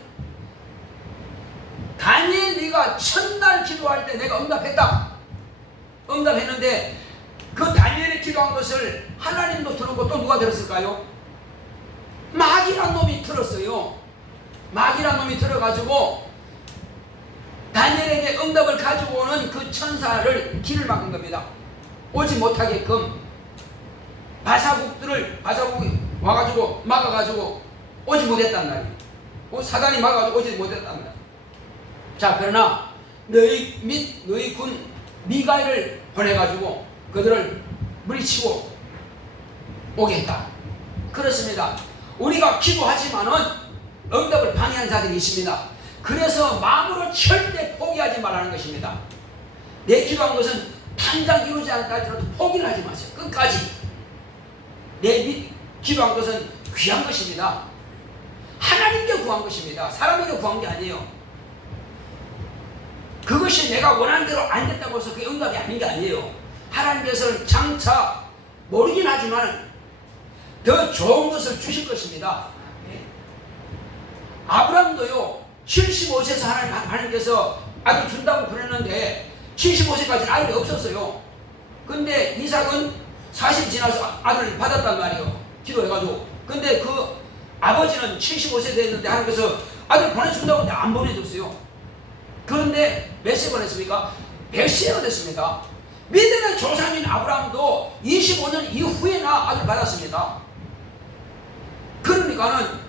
다니엘 네가 첫날 기도할 때 내가 응답했다. 응답했는데 그 다니엘이 기도한 것을 하나님도 들었고 또 누가 들었을까요? 마귀란 놈이 들었어요. 마귀란 놈이 들어가지고 다니엘에게 응답을 가지고 오는 그 천사를 길을 막은 겁니다. 오지 못하게끔 바사국이 와가지고 막아가지고 오지 못했단 말이에요. 사단이 막아가지고 오지 못했단 말이에요. 자, 그러나 너희 및 너희 군 미가엘을 보내가지고 그들을 물리치고 오게 했다. 그렇습니다. 우리가 기도하지만은 응답을 방해하는 자들이 있습니다. 그래서 마음으로 절대 포기하지 말라는 것입니다. 내 기도한 것은 당장 이루지 않다 할지라도 포기를 하지 마세요. 끝까지. 내 기도한 것은 귀한 것입니다. 하나님께 구한 것입니다. 사람에게 구한 게 아니에요. 그것이 내가 원하는 대로 안 됐다고 해서 그게 응답이 아닌 게 아니에요. 하나님께서는 장차 모르긴 하지만 더 좋은 것을 주실 것입니다. 아브라함도요 75세에서 하나님께서 아들 준다고 그랬는데 75세까지는 아들이 없었어요. 근데 이삭은 40 지나서 아들을 받았단 말이에요. 기도해가지고. 근데 그 아버지는 75세 됐는데 하나님께서 아들 보내준다고 했는데 안 보내줬어요. 그런데 몇 세 보냈습니까? 100세가 됐습니다. 믿음의 조상인 아브라함도 25년 이후에나 아들 받았습니다. 그러니까는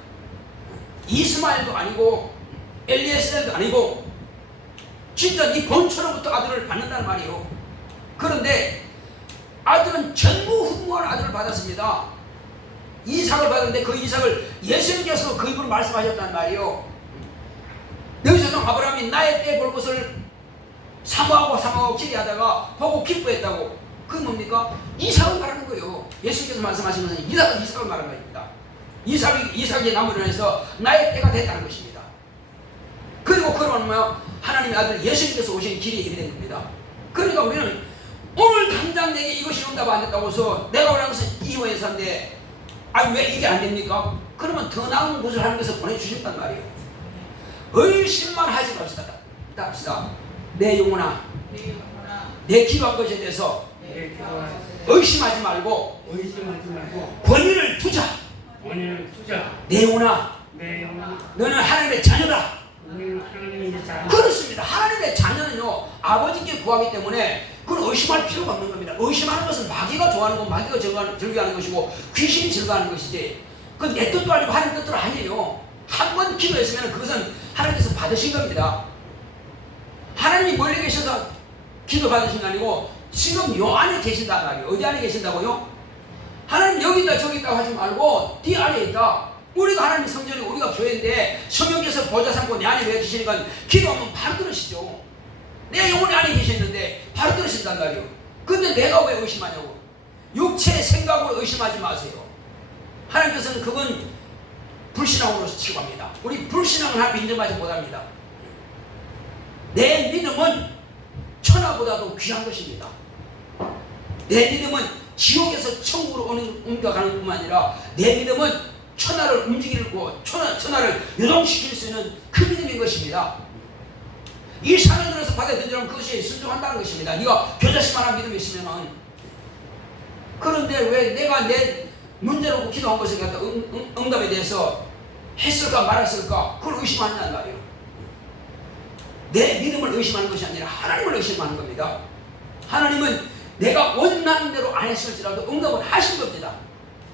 이스마엘도 아니고 엘리에셀도 아니고 진짜 네 본처로부터 아들을 받는다는 말이에요. 그런데 아들은 전무후무한 아들을 받았습니다. 이삭을 받았는데 그 이삭을 예수님께서 그 입으로 말씀하셨단 말이에요. 너희 조상 아브라함이 나의 때 볼 것을 사모하고 기대하다가 보고 기뻐했다고. 그게 뭡니까? 이삭을 말하는 거예요. 예수님께서 말씀하신 것은 이삭을 말하는 겁니다. 이삭이 나무를 해서 나의 때가 됐다는 것입니다. 그리고 그러면 뭐야? 하나님의 아들 예수님께서 오신 길이 예비된 겁니다. 그러니까 우리는 오늘 당장 내게 이것이 응답 안 됐다고 해서 내가 원하는 것은 이호에서인데 아니 왜 이게 안 됩니까? 그러면 더 나은 것을 하나님께서 보내주신단 말이에요. 의심만 하지 맙시다. 내 영혼아, 내 기도한 것에 대해서 의심하지 말고 권위를 두자. 내 영혼아, 너는 하나님의 자녀다. 그렇습니다. 하나님의 자녀는요 아버지께 구하기 때문에 그건 의심할 필요가 없는 겁니다. 의심하는 것은 마귀가 좋아하는 건 마귀가 즐겨하는 것이고 귀신이 즐겨하는 것이지 그건 내 뜻도 아니고 하나님 뜻도 아니에요. 한 번 기도했으면 그것은 하나님께서 받으신 겁니다. 하나님이 멀리 계셔서 기도 받으신 게 아니고 지금 요 안에 계신단 말이에요. 어디 안에 계신다고요? 하나님 여기 있다 저기 있다 하지 말고 네 안에 있다. 우리가 하나님 성전이 우리가 교회인데 성령께서 보좌 삼고 내 안에 왜 계시니까 기도하면 바로 들으시죠. 내 영혼이 안에 계시는데 바로 들으신단 말이에요. 근데 내가 왜 의심하냐고. 육체의 생각으로 의심하지 마세요. 하나님께서는 그건 불신앙으로 치고합니다. 우리 불신앙은 하나님 인정하지 못합니다. 내 믿음은 천하보다도 귀한 것입니다. 내 믿음은 지옥에서 천국으로 옮겨가는 뿐만 아니라 내 믿음은 천하를 움직이고 천하를 유동시킬 수 있는 그 믿음인 것입니다. 이 산을 들어서 바다에 던지면 그것이 순종한다는 것입니다. 네가 겨자씨만한 믿음이 있으면. 그런데 왜 내가 내 문제로 기도한 것에 대한 응답에 대해서 했을까 말았을까 그걸 의심한다는 말이에요. 내 믿음을 의심하는 것이 아니라 하나님을 의심하는 겁니다. 하나님은 내가 원하는 대로 안 했을지라도 응답을 하신 겁니다.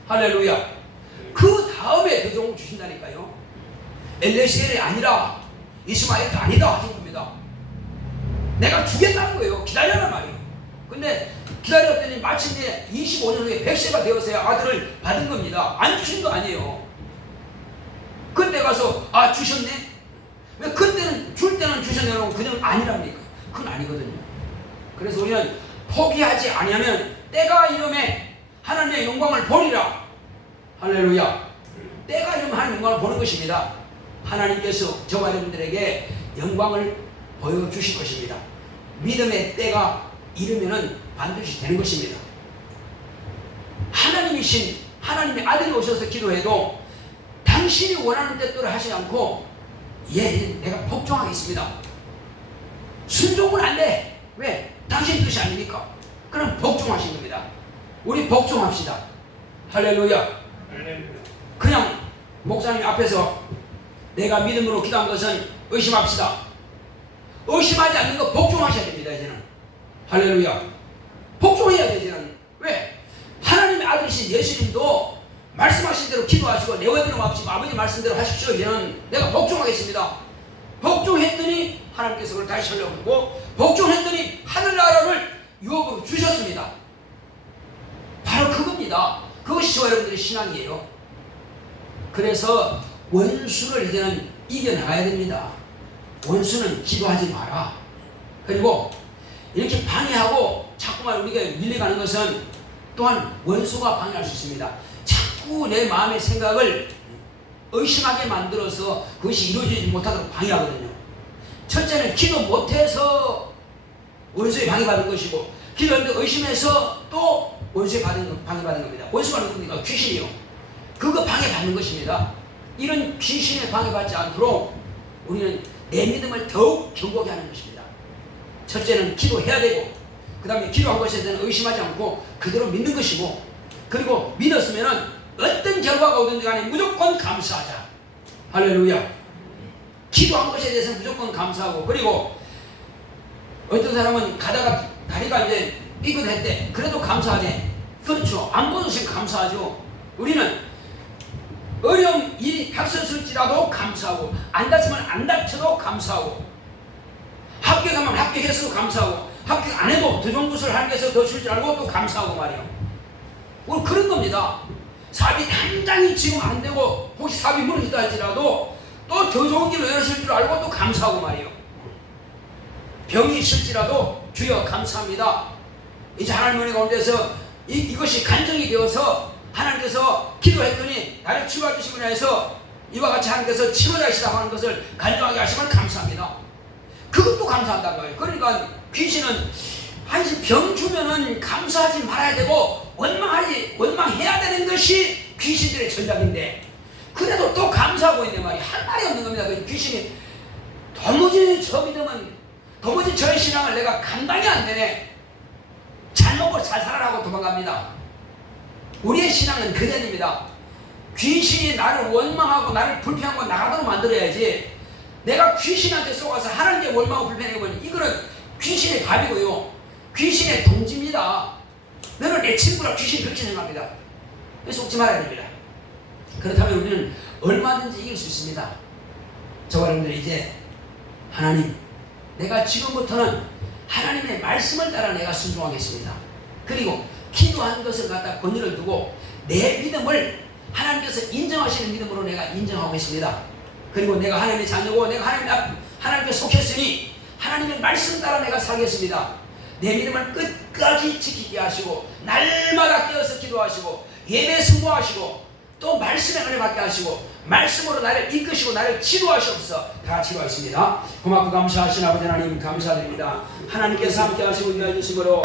할렐루야. 그 다음에 더 좋은 걸 주신다니까요. 엘리에셀이 아니라 이스마엘도 아니다 하신 겁니다. 내가 주겠다는 거예요. 기다려란 말이에요. 근데 기다렸더니 마침내 25년 후에 100세가 되어서야 아들을 받은 겁니다. 안 주신 거 아니에요. 그때 가서 주셨네? 왜 그때는 줄 때는 주셨냐고 그냥 아니랍니까? 그건 아니거든요. 그래서 우리는 포기하지 아니하면 때가 이름에 하나님의 영광을 보리라. 할렐루야. 때가 이름에 하나님의 영광을 보는 것입니다. 하나님께서 저와 여러분들에게 영광을 보여주실 것입니다. 믿음의 때가 이르면은 반드시 되는 것입니다. 하나님이신 하나님의 아들이 오셔서 기도해도 당신이 원하는 뜻대로 하지 않고 내가 복종하겠습니다. 순종은 안 돼. 왜? 당신 뜻이 아니니까. 그럼 복종하신 겁니다. 우리 복종합시다. 할렐루야. 그냥 목사님 앞에서 내가 믿음으로 기도한 것은 의심합시다. 의심하지 않는 거 복종하셔야 됩니다. 이제는 할렐루야. 복종해야 돼. 이제는 왜? 하나님의 아들이신 예수님도 말씀하신 대로 기도하시고 내외대로 마시고 아버지 말씀대로 하십시오. 이제는 내가 복종하겠습니다. 복종했더니 하나님께서 그걸 다시 설명하고 복종했더니 하늘나라를 유업으로 주셨습니다. 바로 그겁니다. 그것이 저와 여러분들의 신앙이에요. 그래서 원수를 이제는 이겨나가야 됩니다. 원수는 기도하지 마라. 그리고 이렇게 방해하고 자꾸만 우리가 밀려가는 것은 또한 원수가 방해할 수 있습니다. 자꾸 내 마음의 생각을 의심하게 만들어서 그것이 이루어지지 못하도록 방해하거든요. 첫째는 기도 못해서 원수에 방해받은 것이고, 기도했는데 의심해서 또 원수에 방해받은 겁니다. 원수가 누굽니까? 귀신이요. 그거 방해받는 것입니다. 이런 귀신에 방해받지 않도록 우리는 내 믿음을 더욱 견고하게 하는 것입니다. 첫째는 기도해야 되고, 그 다음에 기도한 것에 대해서 의심하지 않고 그대로 믿는 것이고, 그리고 믿었으면 어떤 결과가 오든지 간에 무조건 감사하자. 할렐루야. 기도한 것에 대해서 무조건 감사하고, 그리고 어떤 사람은 가다가 다리가 이제 삐끗했대. 그래도 감사하네. 그렇죠. 안 보여주시면 감사하죠. 우리는 어려움 일이 닥쳤을지라도 감사하고, 안 다치면 안 다쳐도 감사하고, 합격하면 합격했어도 감사하고, 합격 안 해도 더 좋은 것을 하나님께서 더 줄 줄 알고 또 감사하고 말이에요. 오늘 그런 겁니다. 사업이 당장이 지금 안 되고 혹시 사업이 무너지다 할지라도 또 더 좋은 길로 열어줄 줄 알고 또 감사하고 말이에요. 병이 있을지라도 주여 감사합니다. 이제 하나님 은혜 가운데서 이것이 간증이 되어서 하나님께서 기도했더니 나를 치유해 주시고 해서 이와 같이 하나님께서 치료자이시다고 하는 것을 간증하게 하시면 감사합니다. 그것도 감사한다는 거예요. 그러니까 귀신은 한시 병 주면은 감사하지 말아야 되고 원망해야 되는 것이 귀신들의 전략인데, 그래도 또 감사하고 있는 말이 할 말이 없는 겁니다. 그 귀신이 도무지 저 믿음은, 도무지 저의 신앙을 내가 감당이 안 되네, 잘 먹고 잘 살아라고 도망갑니다. 우리의 신앙은 그대입니다. 귀신이 나를 원망하고 나를 불평하고 나가도록 만들어야지, 내가 귀신한테 속아서 하나님께 원망하고 불평하면 이거는 귀신의 밥이고요, 귀신의 동지입니다. 너는 내 친구라 귀신 그렇게 생각합니다. 속지 말아야 됩니다. 그렇다면 우리는 얼마든지 이길 수 있습니다. 저와 여러분들 이제 하나님, 내가 지금부터는 하나님의 말씀을 따라 내가 순종하겠습니다. 그리고 기도한 것을 갖다 권위를 두고 내 믿음을 하나님께서 인정하시는 믿음으로 내가 인정하고 있습니다. 그리고 내가 하나님의 자녀고 내가 하나님께 속했으니 하나님의 말씀 따라 내가 살겠습니다. 내 믿음을 끝까지 지키게 하시고 날마다 깨어서 기도하시고 예배 승부하시고 또 말씀의 은혜 받게 하시고 말씀으로 나를 이끄시고 나를 치료하시옵소서. 다 같이 기도하겠습니다. 고맙고 감사하신 아버지 하나님 감사드립니다. 하나님께서 함께 하시고 인도해 주심으로